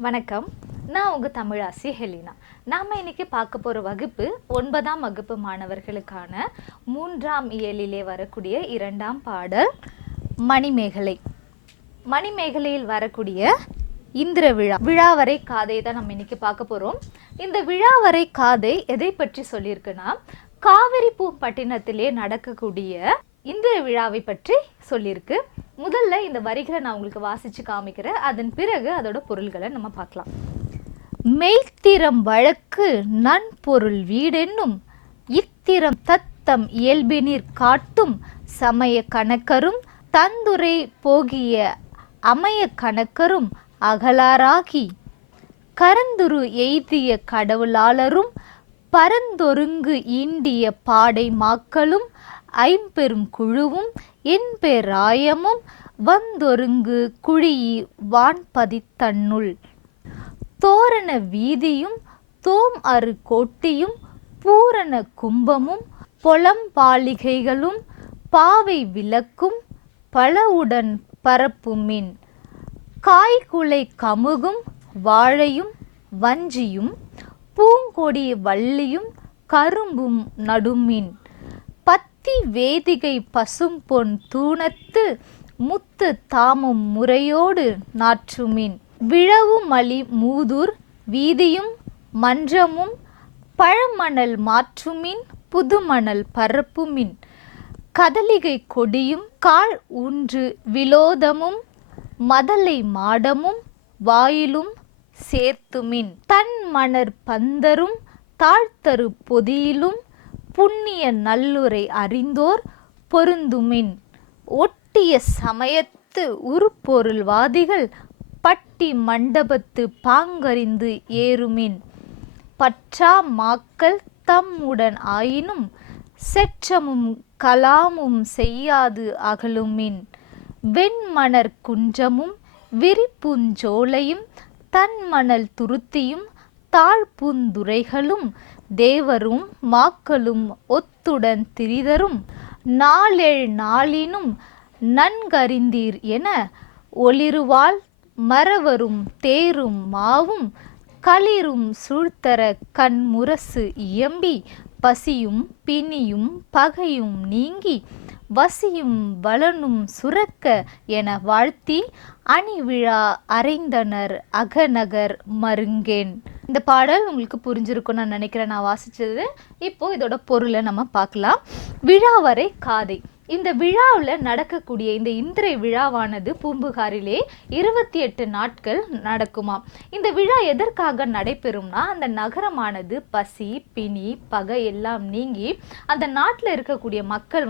வணக்கம். நான் உங்கள் தமிழாசி ஹெலினா. நாம் இன்னைக்கு பார்க்க போகிற வகுப்பு 9ஆம் வகுப்பு மாணவர்களுக்கான 3ஆம் இயலிலே வரக்கூடிய 2ஆம் பாடல் மணிமேகலை. மணிமேகலையில் வரக்கூடிய இந்திர விழாவரை காதை தான் நம்ம இன்னைக்கு பார்க்க போகிறோம். இந்த விழாவரை காதை எதை பற்றி சொல்லியிருக்குன்னா, காவிரி பூம்பட்டினத்திலே நடக்கக்கூடிய இந்த விழாவை பற்றி சொல்லியிருக்கு. முதல்ல இந்த வரிகளை நான் உங்களுக்கு வாசிச்சு காமிக்கிறேன். அதன் பிறகு அதோட பொருள்களை நம்ம பார்க்கலாம். மெய்த்திறம் வழக்கு நன்பொருள் வீடென்னும் இத்திரம் தத்தம் இயல்பினிற் காட்டும் சமய கணக்கரும் தந்துரை போகிய அமைய கணக்கரும் அகலாராகி கரந்துரு எய்திய கடவுளாளரும் பரந்தொருங்கு ஈண்டிய பாடை மாக்களும் ஐம்பெரும் குழுவும் என்பேராயமும் வந்தொருங்கு குழியி வான்பதித்தன்னுள் தோரண வீதியும் தோம் அறு கோட்டியும் பூரண கும்பமும் பொலம்பாலிகைகளும் பாவை விளக்கும் பலவுடன் பரப்புமின் காய்குலை கமுகும் வாழையும் வஞ்சியும் பூங்கொடி வள்ளியும் கரும்பும் நடுமின் பத்தி வேதிகை பசும்பொன் தூணத்து முத்து தாமும் முறையோடு நாற்றுமின் விழவு மலி மூதூர் வீதியும் மன்றமும் பழமணல் மாற்றுமின் புதுமணல் பரப்புமின் கதலிகை கொடியும் கால் ஊன்று விலோதமும் மதலை மாடமும் வாயிலும் சேர்த்துமின் தன் மணர் பந்தரும் தாழ்த்தரு பொதியிலும் புண்ணிய நல்லுரை அறிந்தோர் பொருந்துமின் ஒட்டிய சமயத்து உருப்பொருள்வாதிகள் பட்டி மண்டபத்து பாங்கறிந்து ஏறுமின் பற்றா மாக்கள் தம்முடன் ஆயினும் செற்றமும் கலாமும் செய்யாது அகலுமின் வெண்மணற் குன்றமும் விரிப்புஞ்சோலையும் தன்மணல் துருத்தியும் தாழ்பூந்துரைகளும் தேவரும் மாக்களும் ஒத்துடன் திரிதரும் நாளெழ் நாளினும் நன்கறிந்தீர் என ஒளிருவாள் மறவரும் தேரும் மாவும் களிரும் சூழ்த்தர கண்முரசு இயம்பி பசியும் பிணியும் பகையும் நீங்கி வசியும் வளனும் சுரக்க என வாழ்த்தி அணிவிழா அறைந்தனர் அகநகர் மருங்கேன். இந்த பாடல் உங்களுக்கு புரிஞ்சிருக்கும் நான் நினைக்கிறேன், நான் வாசிச்சது. இப்போ இதோட பொருளை நம்ம பார்க்கலாம். விழாவரை காதை. இந்த விழாவில் நடக்கக்கூடிய இந்த இந்திரை விழாவானது பூம்புகாரிலே 28 நாட்கள் நடக்குமாம். இந்த விழா எதற்காக நடைபெறும்னா, அந்த நகரமானது பசி பிணி பகை எல்லாம் நீங்கி அந்த நாட்டில் இருக்கக்கூடிய மக்கள்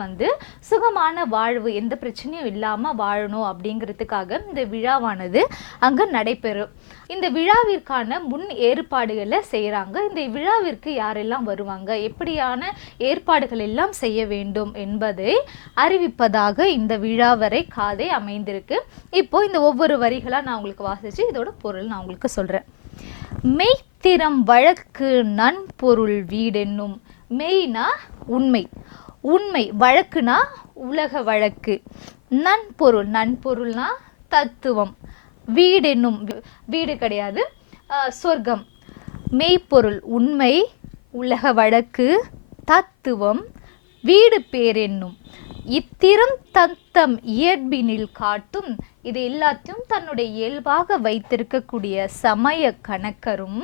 சுகமான வாழ்வு, எந்த பிரச்சனையும் இல்லாமல் வாழணும் அப்படிங்கிறதுக்காக இந்த விழாவானது அங்கே நடைபெறும். இந்த விழாவிற்கான முன் ஏற்பாடுகளை செய்கிறாங்க. இந்த விழாவிற்கு யாரெல்லாம் வருவாங்க, எப்படியான ஏற்பாடுகள் எல்லாம் செய்ய வேண்டும் என்பதை அறிவிப்பதாக இந்த விழாவரை காதை அமைந்திருக்கு. இப்போ இந்த ஒவ்வொரு வரிகளாக நான் உங்களுக்கு வாசிச்சு இதோட பொருள் நான் உங்களுக்கு சொல்கிறேன். மெய்த்திறம் வழக்கு நன்பொருள் வீடென்னும். மெய்னா உண்மை, உண்மை. வழக்குனா உலக வழக்கு. நன்பொருள், நன்பொருள்னா தத்துவம். வீடென்னும், வீடு கிடையாது, சொர்க்கம். மெய்ப்பொருள் உண்மை, உலக வழக்கு, தத்துவம், வீடு பேரென்னும் இத்திரம் தத்தம் இயல்பினில் காட்டும். இது எல்லாத்தையும் தன்னுடைய இயல்பாக வைத்திருக்கக்கூடிய சமய கணக்கரும்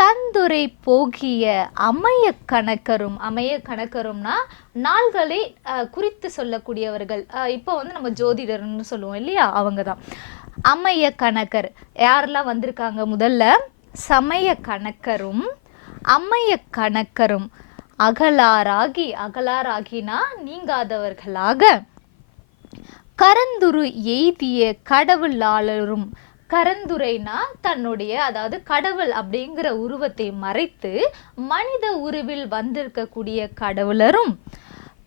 தந்துரை போகிய அமைய கணக்கரும். அமைய கணக்கரும்னா நாள்களை குறித்து சொல்லக்கூடியவர்கள். இப்போ நம்ம ஜோதிடர்னு சொல்லுவோம் இல்லையா, அவங்க தான் அமைய கணக்கர். யாரெல்லாம் வந்திருக்காங்க? முதல்ல சமய கணக்கரும் அமைய கணக்கரும் அகலாராகி, அகலாராகினா நீங்காதவர்களாக, கரந்துரு எய்திய கடவுளாளரும். கரந்துரைனா தன்னுடைய, அதாவது கடவுள் அப்படிங்கிற உருவத்தை மறைத்து மனித உருவில் வந்திருக்கக்கூடிய கடவுளரும்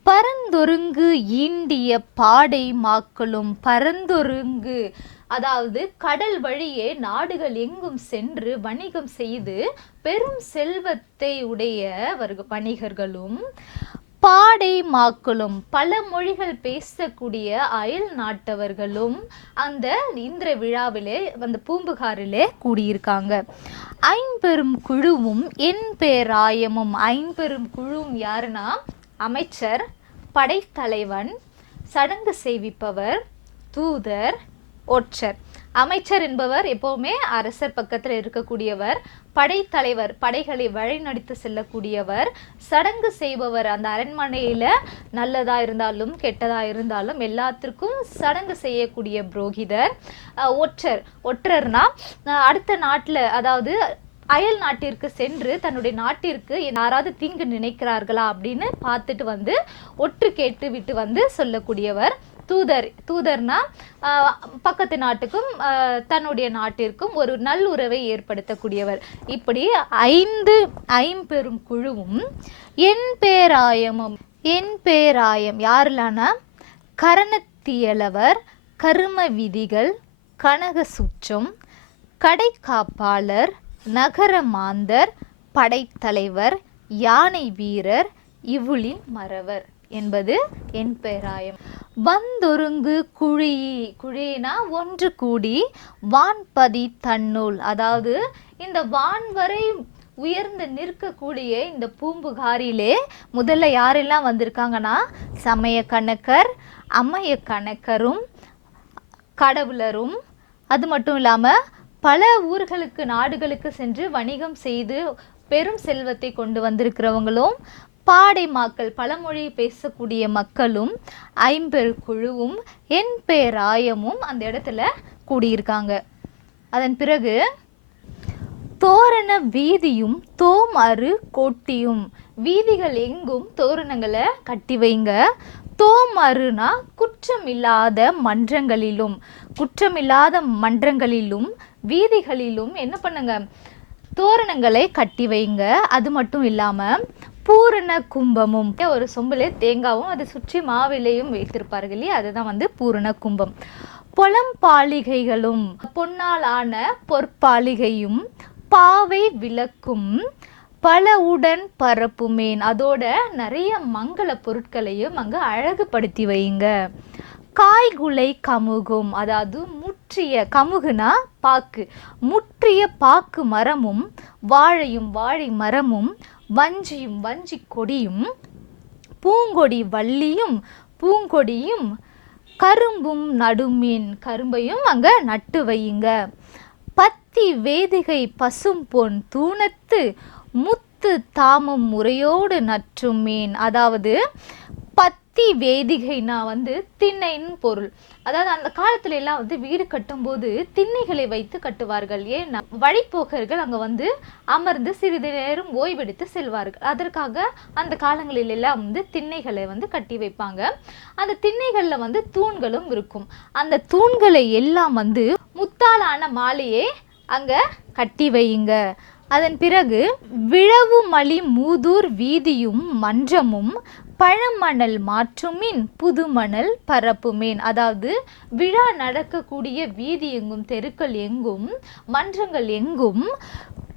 பரந்தொருங்கு ஈண்டிய பாடை மாக்களும். பரந்தொருங்கு அதாவது கடல் வழியே நாடுகள் எங்கும் சென்று வணிகம் செய்து பெரும் செல்வத்தை உடைய வணிகர்களும் பாடை மாக்களும் பல மொழிகள் பேசக்கூடிய அயல் நாட்டவர்களும் அந்த இந்திர விழாவிலே அந்த பூம்புகாரிலே கூடியிருக்காங்க. ஐம்பெரும் குழுவும் என் பேராயமும். ஐம்பெரும் குழுவும் யாருன்னா அமைச்சர், படைத்தலைவன், சடங்கு செய்விப்பவர், தூதர், ஒற்றர். அமைச்சர் என்பவர் எப்பவுமே அரசர் பக்கத்தில் இருக்கக்கூடியவர், படைத்தலைவர் படைகளை வழிநடத்தி செல்லக்கூடியவர், சடங்கு செய்பவர் அந்த அரண்மனையில நல்லதா இருந்தாலும் கெட்டதா இருந்தாலும் எல்லாத்திற்கும் சடங்கு செய்யக்கூடிய புரோகிதர். ஒற்றர்னா அடுத்த நாட்டில் அதாவது அயல் நாட்டிற்கு சென்று தன்னுடைய நாட்டிற்கு யாராவது தீங்கு நினைக்கிறார்களா அப்படின்னு பார்த்துட்டு வந்து ஒற்று கேட்டு விட்டு வந்து சொல்லக்கூடியவர். தூதர்னா பக்கத்து நாட்டுக்கும் தன்னுடைய நாட்டிற்கும் ஒரு நல்லுறவை ஏற்படுத்தக்கூடியவர். இப்படி ஐம்பெரும் குழுவும் என் பேராயமும். என் பேராயம் யாருலானா கரணத்தியலவர், கரும விதிகள், கனக சுற்றம், கடை காப்பாளர், நகர மாந்தர், படைத்தலைவர், யானை வீரர், இவுளி மறவர் என்பது என் பேராயம். வந்தொருங்கு குழியினா ஒன்று கூடி வான்பதி தன்னுள். அதாவது இந்த வான்வரை உயர்ந்து நிற்கக்கூடிய இந்த பூம்புகாரிலே முதல்ல யாரெல்லாம் வந்திருக்காங்கன்னா சமய கணக்கர், அம்மைய கணக்கரும், கடவுளரும், அது மட்டும் இல்லாமல் பல ஊர்களுக்கு நாடுகளுக்கு சென்று வணிகம் செய்து பெரும் செல்வத்தை கொண்டு வந்திருக்கிறவங்களும், பாடை மாக்கள் பழமொழி பேசக்கூடிய மக்களும், ஐம்பெரு குழுவும் என் பேராயமும் அந்த இடத்துல கூடியிருக்காங்க. அதன் பிறகு தோரண வீதியும் தோமறு கோட்டியும். வீதிகள் எங்கும் தோரணங்களை கட்டி வைங்க. தோமறுனா குற்றமில்லாத மன்றங்களிலும், குற்றமில்லாத மன்றங்களிலும் வீதிகளிலும் என்ன பண்ணுங்க, தோரணங்களை கட்டி வைங்க. அது மட்டும் இல்லாமல் பூரண கும்பமும், ஒரு சொம்புல தேங்காவும் அதை சுற்றி மாவிலையும் வைத்திருப்பார்கள் இல்லையா, அதுதான் வந்து பூரண கும்பம். பொலம்பாலிகைகளும், பொன்னால் ஆன பொற்பாலிகையும், பாவை விளக்கும், பல உடன் பரப்புமேன். அதோட நிறைய மங்கள பொருட்களையும் அங்கே அழகுபடுத்தி வைங்க. காய்குலை கமுகும், அதாவது முற்றிய, கமுகுனா பாக்கு, முற்றிய பாக்கு மரமும், வாழையும் வாழை மரமும், வஞ்சியும் வஞ்சி கொடியும், பூங்கொடி வள்ளியும் பூங்கொடியும், கரும்பும் நடுமீன், கரும்பையும் அங்கே நட்டு வையுங்க. பத்தி வேதிகை பசும் பொன் தூணத்து முத்து தாமும் முறையோடு நற்றும் மீன். அதாவது பத்தி வேதிகைனா வந்து திண்ணைன்னு பொருள். அதாவது அந்த காலத்துல எல்லாம் வந்து வீடு கட்டும்போது திண்ணைகளை வைத்து கட்டுவார்கள். ஏன்னா வழிப்போக்கர்கள் அங்க வந்து அமர்ந்து சிறிது நேரம் ஓய்வெடுத்து செல்வார்கள். அதற்காக அந்த காலங்களில் எல்லாம் வந்து திண்ணைகளை வந்து கட்டி வைப்பாங்க. அந்த திண்ணைகள்ல வந்து தூண்களும் இருக்கும். அந்த தூண்களை எல்லாம் வந்து முத்தாலான மாலையே அங்க கட்டி வையுங்க. அதன் பிறகு விழவு மலி மூதூர் வீதியும் மன்றமும், பழமணல் மாற்றுமின் புதுமணல் பரப்புமேன். அதாவது விழா நடக்கக்கூடிய வீதி எங்கும், தெருக்கள் எங்கும், மன்றங்கள் எங்கும்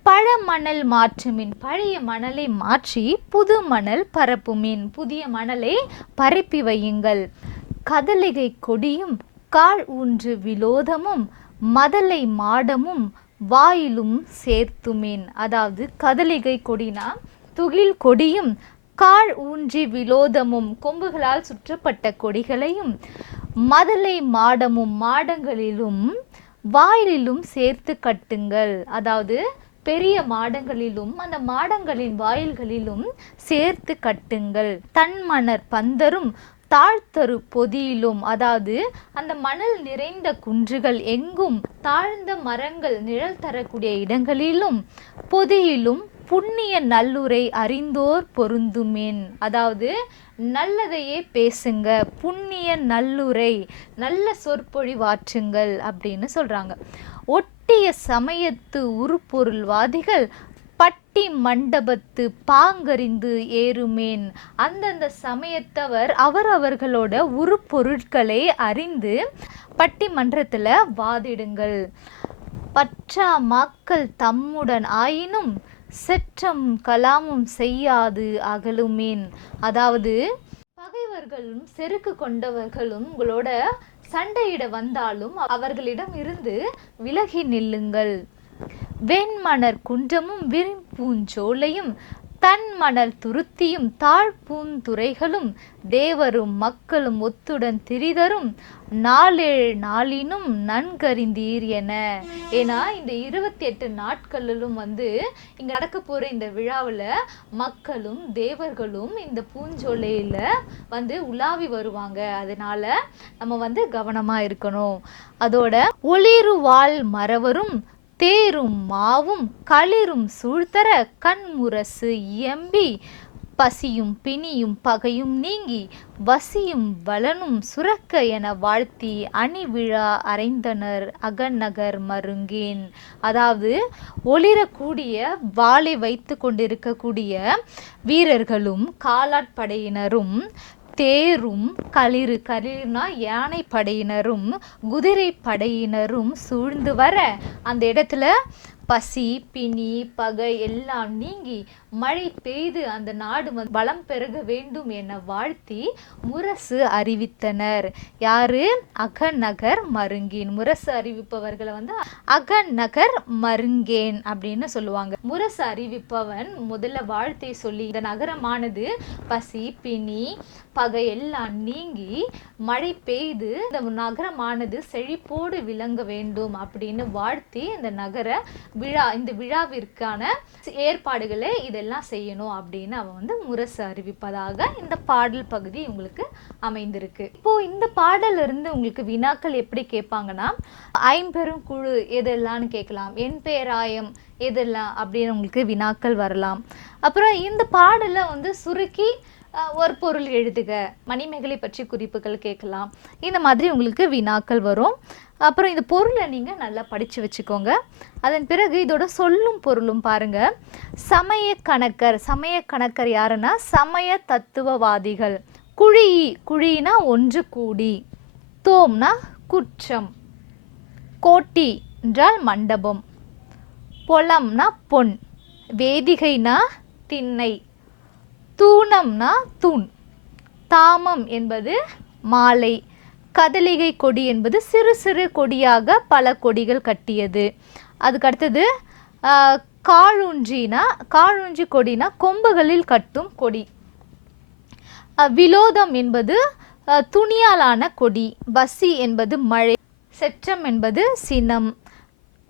பழமணல் மாற்றுமின், பழைய மணலை மாற்றி புது மணல் பரப்புமீன், புதிய மணலை பரப்பி வையுங்கள். கதலிகை கொடியும் கால் ஊன்று விலோதமும், மதலை மாடமும் வாயிலும் சேர்த்துமேன். அதாவது கதலிகை கொடினா துகில் கொடியும், கால் ஊன்றி விலோதமும் கொம்புகளால் சுற்றப்பட்ட கொடிகளையும், மதலை மாடமும் மாடங்களிலும் வாயிலிலும் சேர்த்து கட்டுங்கள். அதாவது பெரிய மாடங்களிலும் அந்த மாடங்களின் வாயில்களிலும் சேர்த்து கட்டுங்கள். தன்மணர் பந்தரும் தாழ்த்தரு பொதியிலும், அதாவது அந்த மணல் நிறைந்த குன்றுகள் எங்கும், தாழ்ந்த மரங்கள் நிழல் தரக்கூடிய இடங்களிலும், பொதியிலும் புண்ணிய நல்லுரை அறிந்தோர் பொருந்துமேன். அதாவது நல்லதையே பேசுங்க, புண்ணிய நல்லுரை, நல்ல சொற்பொழிவாற்றுங்கள் அப்படின்னு சொல்றாங்க. ஒட்டிய சமயத்து உருப்பொருள்வாதிகள் பட்டி மண்டபத்து பாங்கறிந்து ஏறுமேன். அந்தந்த சமயத்தவர் அவர்களோட உருப்பொருட்களை அறிந்து பட்டிமன்றத்துல வாதிடுங்கள். பற்றா மாக்கள் தம்முடன் ஆயினும் செற்றம் கலாமும் செய்யாது அகலுமேன். அதாவது பகைவர்களும் செருக்கு கொண்டவர்களும் உங்களோட சண்டையிட வந்தாலும் அவர்களிடம் இருந்து விலகி நில்லுங்கள். வெண்மணர் குன்றமும் விரிம்பூஞ்சோலையும் தன்மணல் துருத்தியும் தாழ்பூந்துறைகளும் தேவரும் மக்களும் ஒத்துடன் திரிதரும் நாளேழு நாளினும் நன்கறிந்தீர் என. ஏன்னா இந்த 28 நாட்களிலும் இங்க நடக்க போற இந்த விழாவில் மக்களும் தேவர்களும் இந்த பூஞ்சோலையில உலாவி வருவாங்க. அதனால நம்ம கவனமா இருக்கணும். அதோட ஒளிருவாள் மறவரும் தேரும் மாவும் களிரும் சூழ்த்தர கண்முரசு இயம்பி பசியும் பிணியும் பகையும் நீங்கி வசியும் வளனும் சுரக்க என வாழ்த்தி அணி விழா அறைந்தனர் அகநகர் மருங்கேன். அதாவது ஒளிரக்கூடிய வாளை வைத்து கொண்டிருக்கக்கூடிய வீரர்களும் காலாட்படையினரும் தேரும் களிறுனா யானை படையினரும் குதிரை படையினரும் சூழ்ந்து வர அந்த இடத்துல பசி பிணி பகை எல்லாம் நீங்கி மழை பெய்து அந்த நாடு வளம் பெருக வேண்டும் என வாழ்த்தி முரசு அறிவித்தனர். யாரு? அகநகர் மருங்கேன். முரசு அறிவிப்பவர்களை அகநகர் மருங்கேன் அப்படின்னு சொல்லுவாங்க. முரசு அறிவிப்பவன் முதல்ல வாழ்த்தை சொல்லி இந்த நகரமானது பசி பிணி பகை எல்லாம் நீங்கி மழை பெய்து இந்த நகரமானது செழிப்போடு விளங்க வேண்டும் அப்படின்னு வாழ்த்தி இந்த விழாவிற்கான ஏற்பாடுகளை இதெல்லாம் செய்யணும் அப்படின்னு அவன் முரசு அறிவிப்பதாக இந்த பாடல் பகுதி உங்களுக்கு அமைந்திருக்கு. இப்போ இந்த பாடல்ல இருந்து உங்களுக்கு வினாக்கள் எப்படி கேட்பாங்கன்னா, ஐம்பெரும் குழு எதெல்லாம்னு கேட்கலாம், என் பேராயம் எதெல்லாம் அப்படின்னு உங்களுக்கு வினாக்கள் வரலாம். அப்புறம் இந்த பாடலை சுருக்கி ஒரு பொருள் எழுதுக, மணிமேகலை பற்றி குறிப்புகள் கேட்கலாம். இந்த மாதிரி உங்களுக்கு வினாக்கள் வரும். அப்புறம் இந்த பொருளை நீங்கள் நல்லா படித்து வச்சுக்கோங்க. அதன் பிறகு இதோட சொல்லும் பொருளும் பாருங்க. சமய கணக்கர் யாருன்னா சமய தத்துவவாதிகள். குழினா ஒன்று கூடி, தோம்னா குற்றம், கோட்டி என்றால் மண்டபம், பொலம்னா பொன், வேதிகைனா திண்ணை, தூணம்னா தூண், தாமம் என்பது மாலை, கதலிகை கொடி என்பது சிறு சிறு கொடியாக பல கொடிகள் கட்டியது. அதுக்கு அடுத்தது காழூன்றி கொடினா கொம்புகளில் கட்டும் கொடி. விலோதம் என்பது துணியாலான கொடி. வசி என்பது மழை, செற்றம் என்பது சினம்,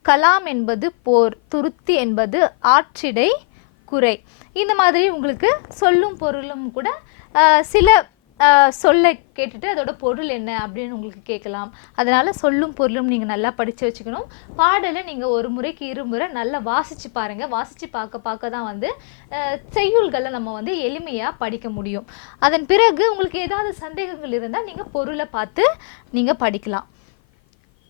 கலாம் என்பது போர், துருத்தி என்பது ஆற்றிடை குறை. இந்த மாதிரி உங்களுக்கு சொல்லும் பொருளும் கூட சில சொல்ல கேட்டுட்டு அதோட பொருள் என்ன அப்படின்னு உங்களுக்கு கேட்கலாம். அதனால சொல்லும் பொருளும் நீங்கள் நல்லா படித்து வச்சுக்கணும். பாடலை நீங்கள் ஒரு முறைக்கு இருமுறை நல்லா வாசித்து பாருங்கள். வாசித்து பார்க்க தான் செய்யுள்களை நம்ம எளிமையாக படிக்க முடியும். அதன் பிறகு உங்களுக்கு ஏதாவது சந்தேகங்கள் இருந்தால் நீங்கள் பொருளை பார்த்து நீங்கள் படிக்கலாம்.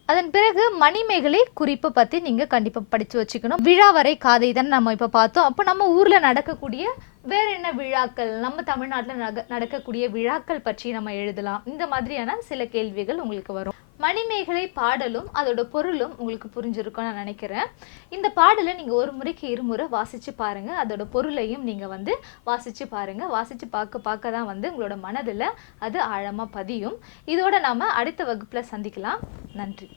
அதன் பிறகு மணிமேகலை குறிப்பை பற்றி நீங்கள் கண்டிப்பாக படித்து வச்சுக்கணும். விழா வரை காதை தான் நம்ம இப்போ பார்த்தோம். அப்போ நம்ம ஊரில் நடக்கக்கூடிய வேற என்ன விழாக்கள், நம்ம தமிழ்நாட்டில் நடக்கக்கூடிய விழாக்கள் பற்றி நம்ம எழுதலாம். இந்த மாதிரியான சில கேள்விகள் உங்களுக்கு வரும். மணிமேகலை பாடலும் அதோட பொருளும் உங்களுக்கு புரிஞ்சிருக்கும்னு நான் நினைக்கிறேன். இந்த பாடலை நீங்கள் ஒரு முறைக்கு இருமுறை வாசித்து பாருங்கள். அதோட பொருளையும் நீங்கள் வாசித்து பாருங்கள். வாசித்து பார்க்க தான் உங்களோட மனதில் அது ஆழமாக பதியும். இதோட நாம் அடுத்த வகுப்பில் சந்திக்கலாம். நன்றி.